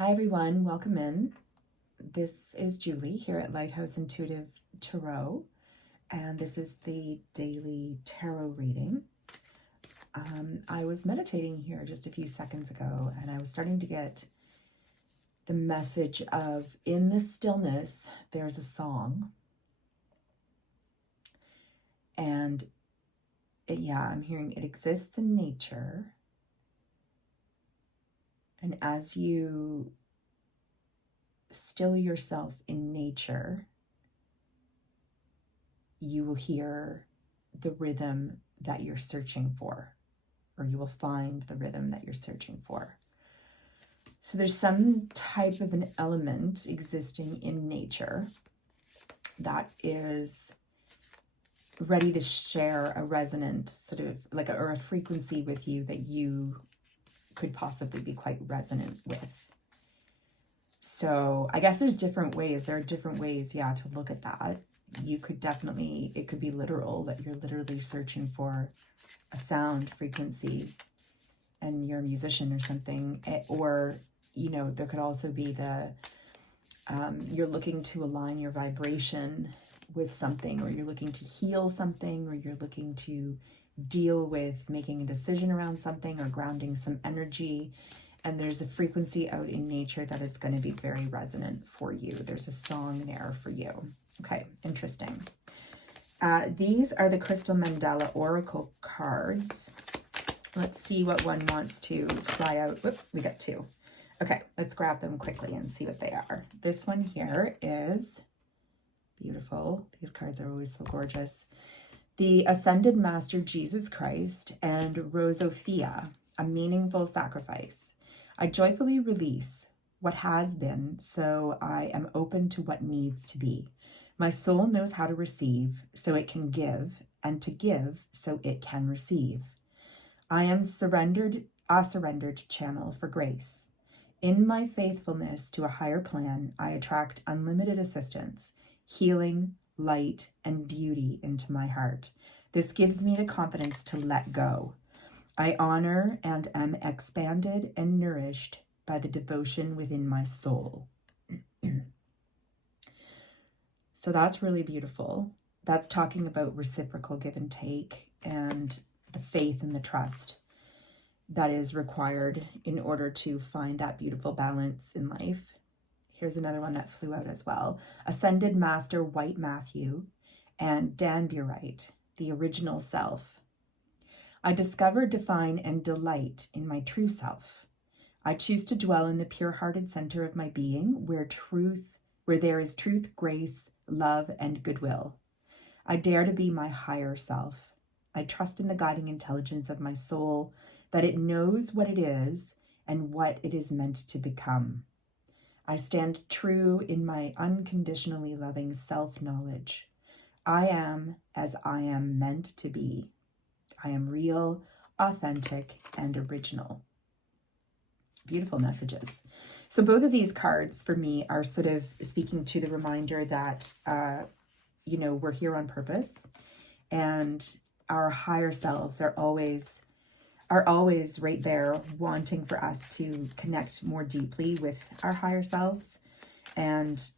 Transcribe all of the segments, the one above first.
Hi everyone, welcome in. This is Julie here at Lighthouse Intuitive Tarot, and this is the daily tarot reading. I was meditating here just a few seconds ago, and I was starting to get the message of, in the stillness, there's a song. And I'm hearing it exists in nature. And as you still yourself in nature, you will hear the rhythm that you're searching for, or you will find the rhythm that you're searching for. So there's some type of an element existing in nature that is ready to share a resonant sort of or a frequency with you that you could possibly be quite resonant with. So I guess there's different ways. There are different ways, to look at that. You could definitely, it could be literal, that you're literally searching for a sound frequency and you're a musician or something. Or, there could also be you're looking to align your vibration with something, or you're looking to heal something, or you're looking to deal with making a decision around something or grounding some energy. And there's a frequency out in nature that is going to be very resonant for you. There's a song there for you. Okay, interesting. These are the Crystal Mandala Oracle cards. Let's see what one wants to fly out. Whoop, we got two. Okay, let's grab them quickly and see what they are. This one here is beautiful. These cards are always so gorgeous. The Ascended Master Jesus Christ and Rosophia, a meaningful sacrifice. I joyfully release what has been, so I am open to what needs to be. My soul knows how to receive, so it can give, and to give, so it can receive. I am a surrendered channel for grace. In my faithfulness to a higher plan, I attract unlimited assistance, healing, light, and beauty into my heart. This gives me the confidence to let go. I honor and am expanded and nourished by the devotion within my soul. So that's really beautiful. That's talking about reciprocal give and take and the faith and the trust that is required in order to find that beautiful balance in life. Here's another one that flew out as well. Ascended Master White Matthew and Danburite, the original self. I discover, define, and delight in my true self. I choose to dwell in the pure-hearted center of my being, where there is truth, grace, love, and goodwill. I dare to be my higher self. I trust in the guiding intelligence of my soul, that it knows what it is and what it is meant to become. I stand true in my unconditionally loving self-knowledge. I am as I am meant to be. I am real, authentic, and original. Beautiful messages. So both of these cards for me are sort of speaking to the reminder that, we're here on purpose, and our higher selves are always right there wanting for us to connect more deeply with our higher selves, and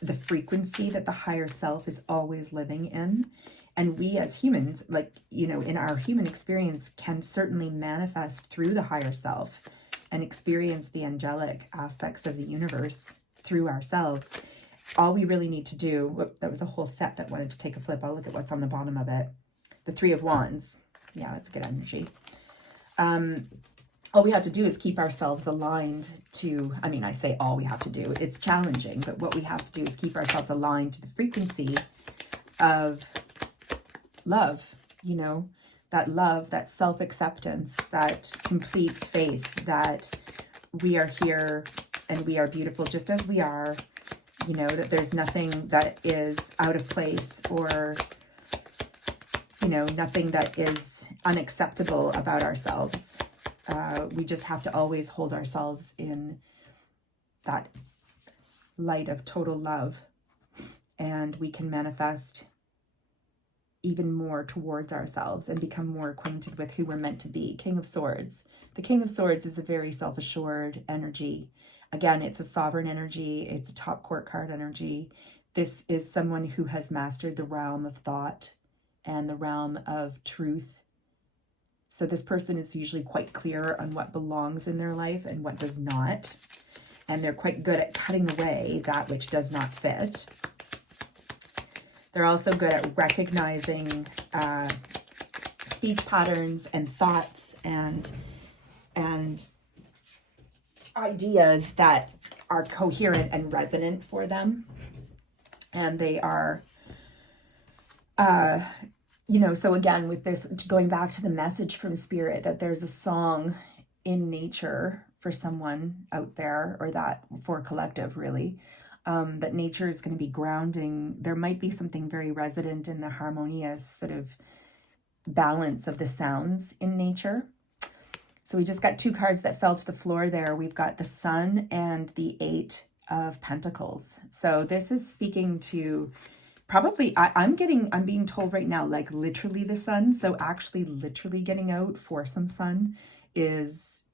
the frequency that the higher self is always living in. And we as humans, in our human experience, can certainly manifest through the higher self and experience the angelic aspects of the universe through ourselves. All we really need to do, that was a whole set that wanted to take a flip. I'll look at what's on the bottom of it. The Three of Wands. Yeah, that's good energy. All we have to do is keep ourselves aligned to, I say all we have to do. It's challenging, but what we have to do is keep ourselves aligned to the frequency of love, that love, that self-acceptance, that complete faith that we are here and we are beautiful just as we are, that there's nothing that is out of place or, nothing that is unacceptable about ourselves. We just have to always hold ourselves in that light of total love, and we can manifest even more towards ourselves and become more acquainted with who we're meant to be. King of Swords. The King of Swords is a very self-assured energy. Again, it's a sovereign energy. It's a top court card energy. This is someone who has mastered the realm of thought and the realm of truth. So this person is usually quite clear on what belongs in their life and what does not. And they're quite good at cutting away that which does not fit. They're also good at recognizing speech patterns and thoughts and ideas that are coherent and resonant for them. And they are, so again, with this, going back to the message from Spirit, that there's a song in nature for someone out there, or that for a collective, really, that nature is going to be grounding. There might be something very resident in the harmonious sort of balance of the sounds in nature. So we just got 2 cards that fell to the floor there. We've got the Sun and the 8 of Pentacles. So this is speaking to probably, I'm being told right now, like literally the sun. So actually literally getting out for some sun is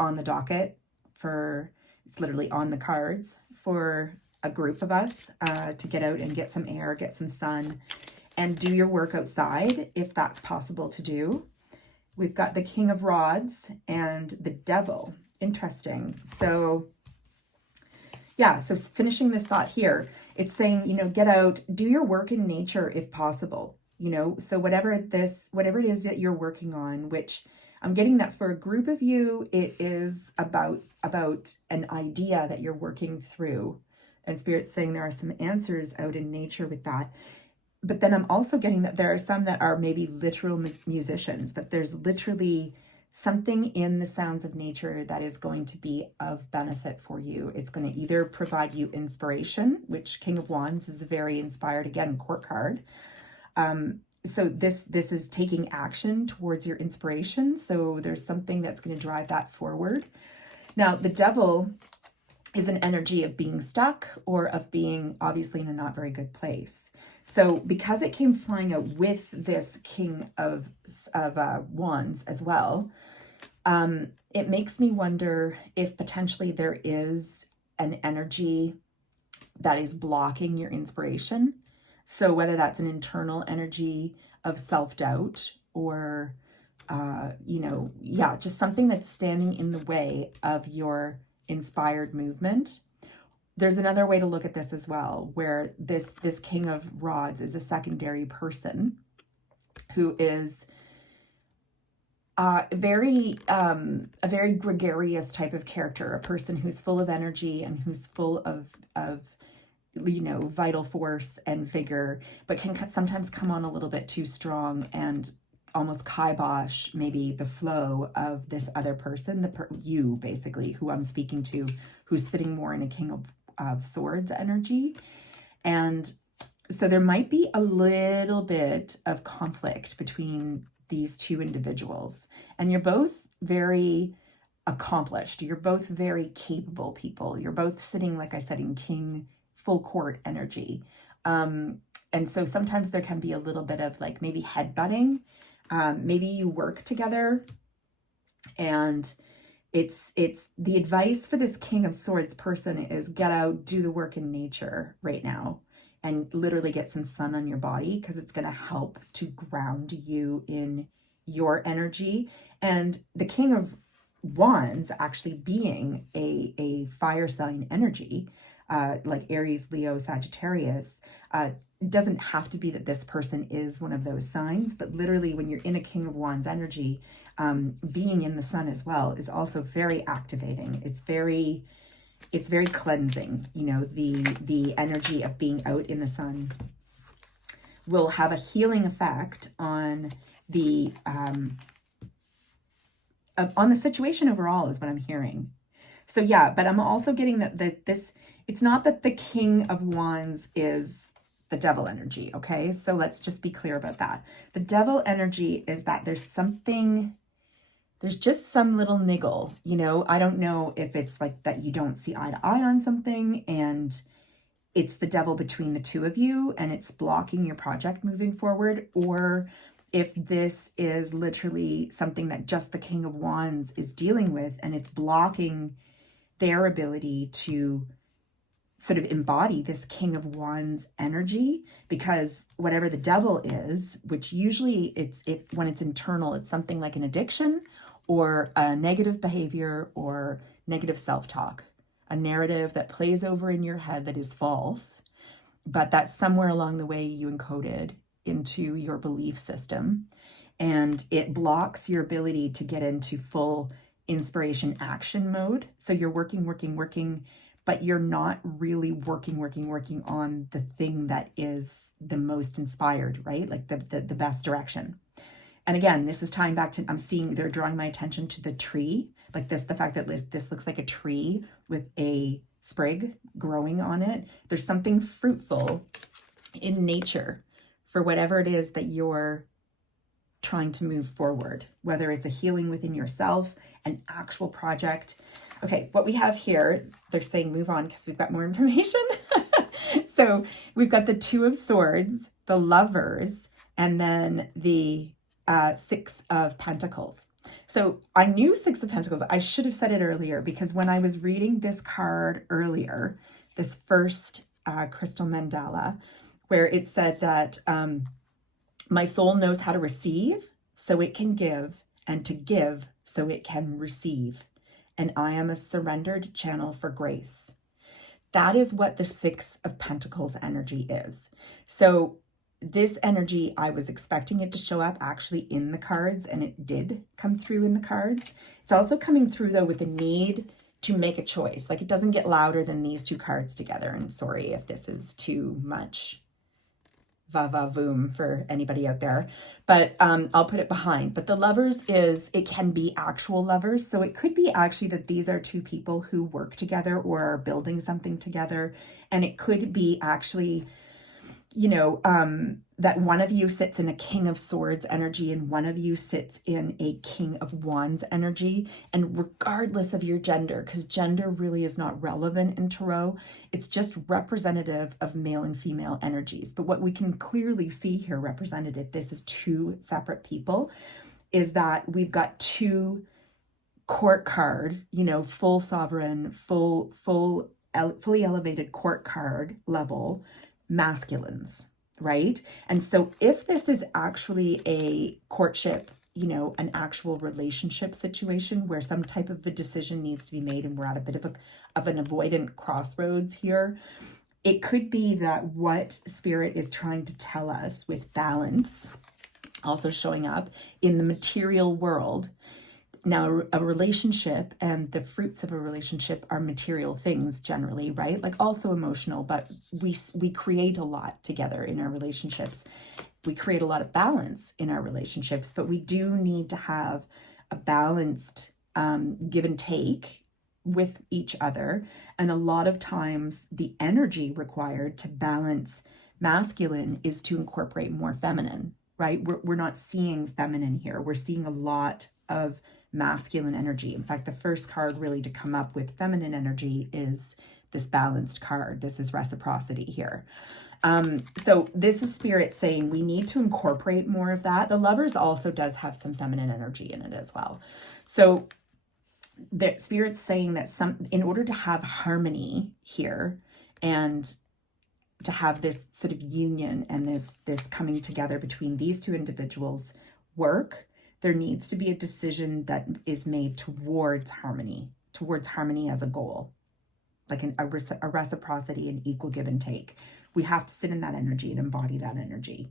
on the docket for, it's literally on the cards for a group of us to get out and get some air, get some sun, and do your work outside if that's possible to do. We've got the King of Rods and the Devil. Interesting. So yeah, so finishing this thought here, it's saying, get out, do your work in nature if possible, so whatever it is that you're working on, which I'm getting that for a group of you, it is about an idea that you're working through. And Spirit's saying there are some answers out in nature with that. But then I'm also getting that there are some that are maybe literal musicians, that there's literally something in the sounds of nature that is going to be of benefit for you. It's going to either provide you inspiration, which King of Wands is a very inspired, again, court card. So this is taking action towards your inspiration. So there's something that's going to drive that forward. Now, the Devil is an energy of being stuck or of being obviously in a not very good place. So because it came flying out with this King of Wands as well, it makes me wonder if potentially there is an energy that is blocking your inspiration. So whether that's an internal energy of self-doubt or, just something that's standing in the way of your inspired movement. There's another way to look at this as well, where this King of Rods is a secondary person who is a very gregarious type of character, a person who's full of energy and who's full of vital force and vigor, but can sometimes come on a little bit too strong and almost kibosh maybe the flow of this other person, you basically, who I'm speaking to, who's sitting more in a King of Swords energy. And so there might be a little bit of conflict between these two individuals. And you're both very accomplished. You're both very capable people. You're both sitting, like I said, in King full court energy. And so sometimes there can be a little bit of like maybe headbutting. Maybe you work together, and it's the advice for this King of Swords person is get out, do the work in nature right now, and literally get some sun on your body, because it's going to help to ground you in your energy. And the King of Wands actually being a fire sign energy, like Aries, Leo, Sagittarius, doesn't have to be that this person is one of those signs, but literally when you're in a King of Wands energy, being in the sun as well is also very activating. It's very cleansing. The energy of being out in the sun will have a healing effect on the situation overall, is what I'm hearing. So yeah, but I'm also getting that it's not that the King of Wands is the devil energy, okay? So let's just be clear about that. The devil energy is that there's just some little niggle, I don't know if it's like that you don't see eye to eye on something, and it's the devil between the two of you and it's blocking your project moving forward, or if this is literally something that just the King of Wands is dealing with and it's blocking their ability to sort of embody this King of Wands energy, because whatever the devil is, which usually when it's internal, it's something like an addiction or a negative behavior or negative self-talk, a narrative that plays over in your head that is false, but that somewhere along the way you encoded into your belief system, and it blocks your ability to get into full inspiration action mode. So you're working, but you're not really working on the thing that is the most inspired, right? Like the best direction. And again, this is tying back to, I'm seeing they're drawing my attention to the tree, like this, the fact that this looks like a tree with a sprig growing on it. There's something fruitful in nature for whatever it is that you're trying to move forward, whether it's a healing within yourself, an actual project. Okay, what we have here, they're saying move on because we've got more information. So we've got the Two of Swords, the Lovers, and then the Six of Pentacles. So I knew Six of Pentacles. I should have said it earlier, because when I was reading this card earlier, this first crystal mandala, where it said that my soul knows how to receive so it can give, and to give so it can receive. And I am a surrendered channel for grace. That is what the Six of Pentacles energy is. So this energy, I was expecting it to show up actually in the cards, and it did come through in the cards. It's also coming through though with the need to make a choice. Like, it doesn't get louder than these two cards together. And sorry if this is too much va-va-voom for anybody out there, but I'll put it behind. But the Lovers it can be actual lovers. So it could be actually that these are two people who work together or are building something together. And it could be actually, that one of you sits in a King of Swords energy and one of you sits in a King of Wands energy. And regardless of your gender, because gender really is not relevant in tarot, it's just representative of male and female energies. But what we can clearly see here represented, if this is two separate people, is that we've got two court card, full sovereign, fully elevated court card level masculines, right? And so if this is actually a courtship, an actual relationship situation where some type of a decision needs to be made and we're at a bit of an avoidant crossroads here, it could be that what Spirit is trying to tell us with balance also showing up in the material world. Now, a relationship and the fruits of a relationship are material things generally, right? Like also emotional, but we create a lot together in our relationships. We create a lot of balance in our relationships, but we do need to have a balanced give and take with each other. And a lot of times the energy required to balance masculine is to incorporate more feminine, right? We're not seeing feminine here. We're seeing a lot of masculine energy. In fact, the first card really to come up with feminine energy is this balanced card. This is reciprocity here. So this is Spirit saying we need to incorporate more of that. The Lovers also does have some feminine energy in it as well. So the Spirit's saying that in order to have harmony here and to have this sort of union and this coming together between these two individuals there needs to be a decision that is made towards harmony as a goal, like a reciprocity and equal give and take. We have to sit in that energy and embody that energy.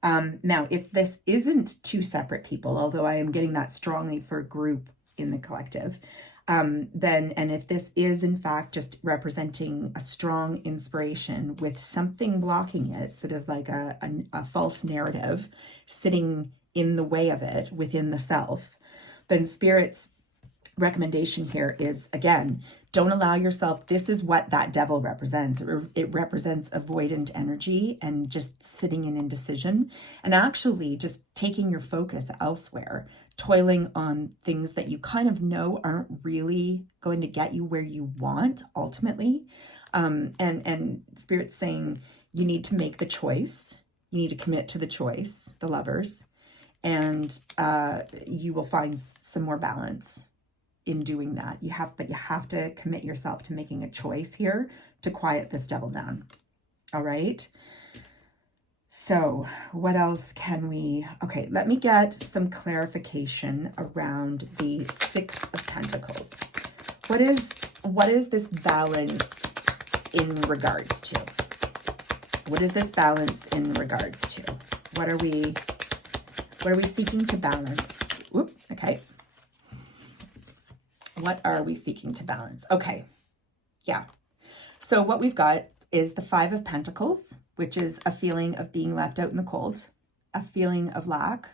Now, if this isn't two separate people, although I am getting that strongly for a group in the collective, and if this is in fact just representing a strong inspiration with something blocking it, sort of like a false narrative sitting in the way of it within the self, then Spirit's recommendation here is, again, don't allow yourself, this is what that devil represents. It represents avoidant energy and just sitting in indecision and actually just taking your focus elsewhere. toiling on things that you kind of know aren't really going to get you where you want ultimately. And Spirit's saying you need to make the choice. You need to commit to the choice, the lovers, and you will find some more balance in doing that. But you have to commit yourself to making a choice here to quiet this devil down. All right. So what else can we, okay, let me get some clarification around the Six of Pentacles. What is this balance in regards to? What is this balance in regards to? What are we seeking to balance? Whoop, okay. What are we seeking to balance? Okay, yeah. So what we've got is the Five of Pentacles, which is a feeling of being left out in the cold, a feeling of lack,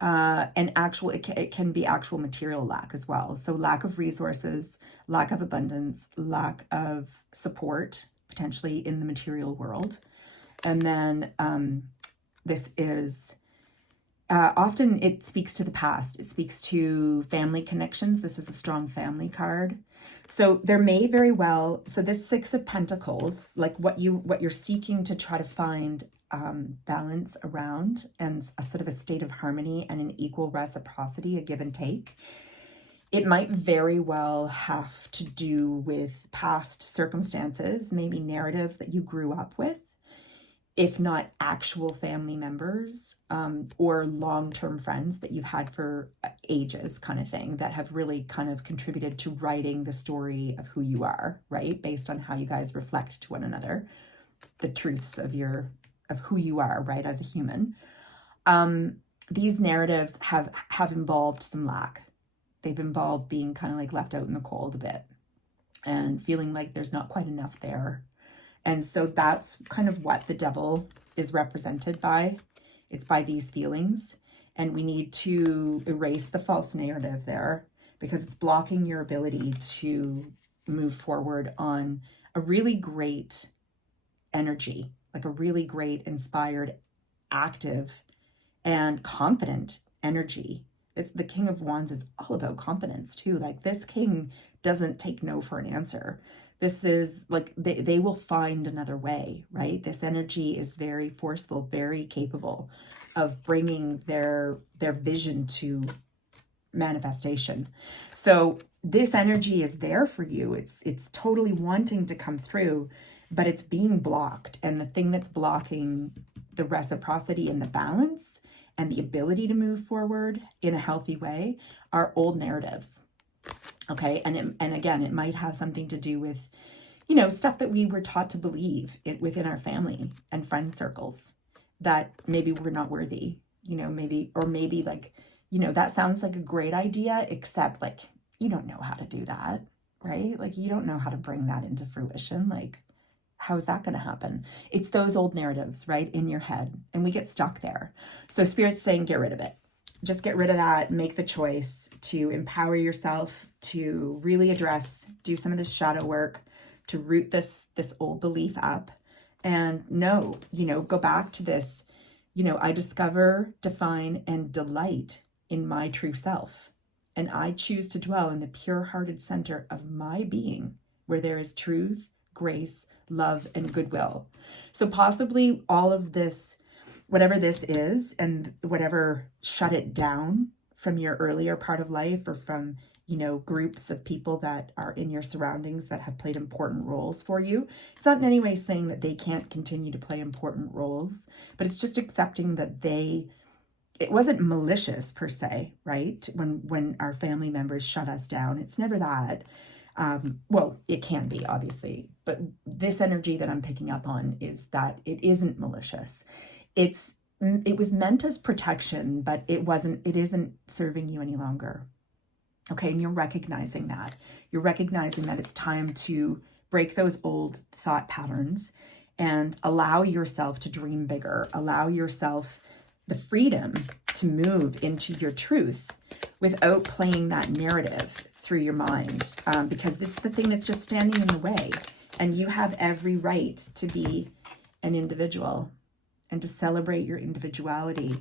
and it can be actual material lack as well. So lack of resources, lack of abundance, lack of support, potentially in the material world. And then this is often it speaks to the past. It speaks to family connections. This is a strong family card. So there may very well, so this Six of Pentacles, like what you're seeking to try to find balance around, and a sort of a state of harmony and an equal reciprocity, a give and take. It might very well have to do with past circumstances, maybe narratives that you grew up with, if not actual family members, or long-term friends that you've had for ages, kind of thing, that have really kind of contributed to writing the story of who you are, right? Based on how you guys reflect to one another, the truths of who you are, right, as a human. These narratives have involved some lack. They've involved being kind of like left out in the cold a bit and feeling like there's not quite enough there. And so that's kind of what the devil is represented by. It's by these feelings. And we need to erase the false narrative there, because it's blocking your ability to move forward on a really great energy, like a really great, inspired, active, and confident energy. The King of Wands is all about confidence too. Like, this king doesn't take no for an answer. This is like, they will find another way, right? This energy is very forceful, very capable of bringing their vision to manifestation. So this energy is there for you. It's totally wanting to come through, but it's being blocked. And the thing that's blocking the reciprocity and the balance and the ability to move forward in a healthy way are old narratives. Okay, and again, it might have something to do with, stuff that we were taught to believe within our family and friend circles, that maybe we're not worthy, maybe like, that sounds like a great idea, except like, you don't know how to do that, right? Like, you don't know how to bring that into fruition. Like, how's that going to happen? It's those old narratives, right, in your head, and we get stuck there. So Spirit's saying, get rid of it. Just get rid of that, make the choice to empower yourself, to really do some of this shadow work, to root this old belief up, and go back to this, I discover, define, and delight in my true self. And I choose to dwell in the pure-hearted center of my being, where there is truth, grace, love, and goodwill. So possibly all of this, whatever this is, and whatever shut it down from your earlier part of life, or from, groups of people that are in your surroundings that have played important roles for you. It's not in any way saying that they can't continue to play important roles, but it's just accepting that it wasn't malicious per se, right? When our family members shut us down, it's never that. Well, it can be, obviously, but this energy that I'm picking up on is that it isn't malicious. It was meant as protection, but it isn't serving you any longer. Okay, and you're recognizing that. You're recognizing that it's time to break those old thought patterns and allow yourself to dream bigger. Allow yourself the freedom to move into your truth without playing that narrative through your mind, because it's the thing that's just standing in the way. And you have every right to be an individual and to celebrate your individuality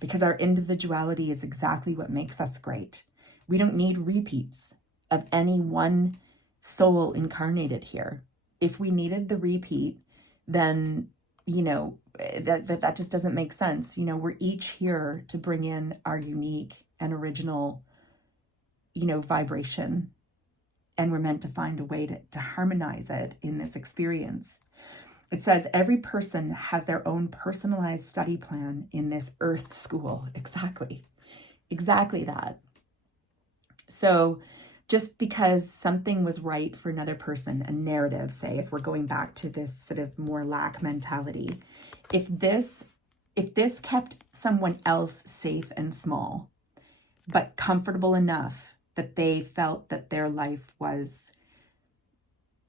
because our individuality is exactly what makes us great. We don't need repeats of any one soul incarnated here. If we needed the repeat, then, that just doesn't make sense. We're each here to bring in our unique and original, vibration. And we're meant to find a way to harmonize it in this experience. It says every person has their own personalized study plan in this earth school. Exactly that. So just because something was right for another person, a narrative, say, if we're going back to this sort of more lack mentality, if this kept someone else safe and small, but comfortable enough that they felt that their life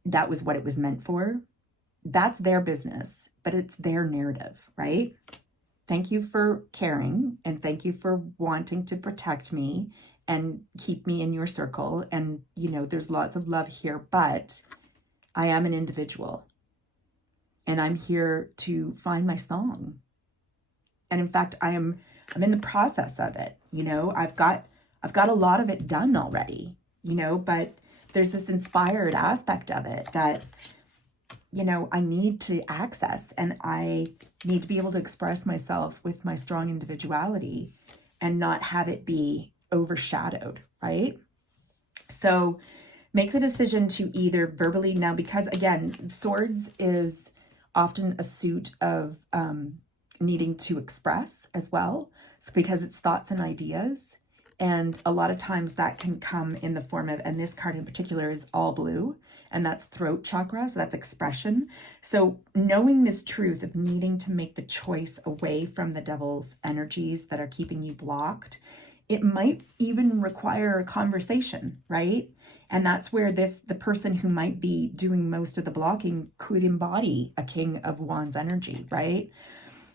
that was what it was meant for, that's their business, but it's their narrative, right? Thank you for caring, and thank you for wanting to protect me and keep me in your circle. And, there's lots of love here, but I am an individual and I'm here to find my song. And in fact, I'm in the process of it. I've got a lot of it done already, but there's this inspired aspect of it that, I need to access, and I need to be able to express myself with my strong individuality and not have it be overshadowed, right? So make the decision to either verbally, now, because again, swords is often a suit of needing to express as well, so because it's thoughts and ideas. And a lot of times that can come in the form of, and this card in particular is all blue, and that's throat chakra, so that's expression. So knowing this truth of needing to make the choice away from the devil's energies that are keeping you blocked, it might even require a conversation, right? And that's where the person who might be doing most of the blocking could embody a King of Wands energy, right?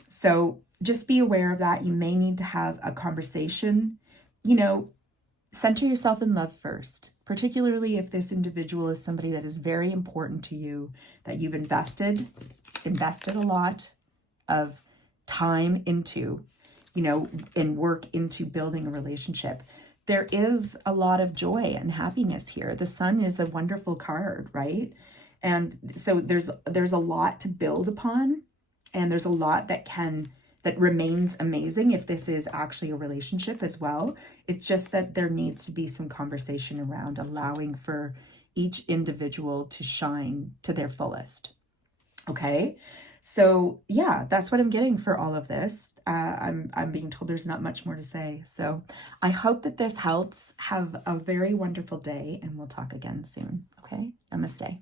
So just be aware of that. You may need to have a conversation. Center yourself in love first, particularly if this individual is somebody that is very important to you, that you've invested a lot of time into, and work into building a relationship. There is a lot of joy and happiness here. The sun is a wonderful card, right? And so there's a lot to build upon, and there's a lot that remains amazing if this is actually a relationship as well. It's just that there needs to be some conversation around allowing for each individual to shine to their fullest. Okay, so yeah, that's what I'm getting for all of this. I'm being told there's not much more to say. So I hope that this helps. Have a very wonderful day, and we'll talk again soon. Okay, namaste.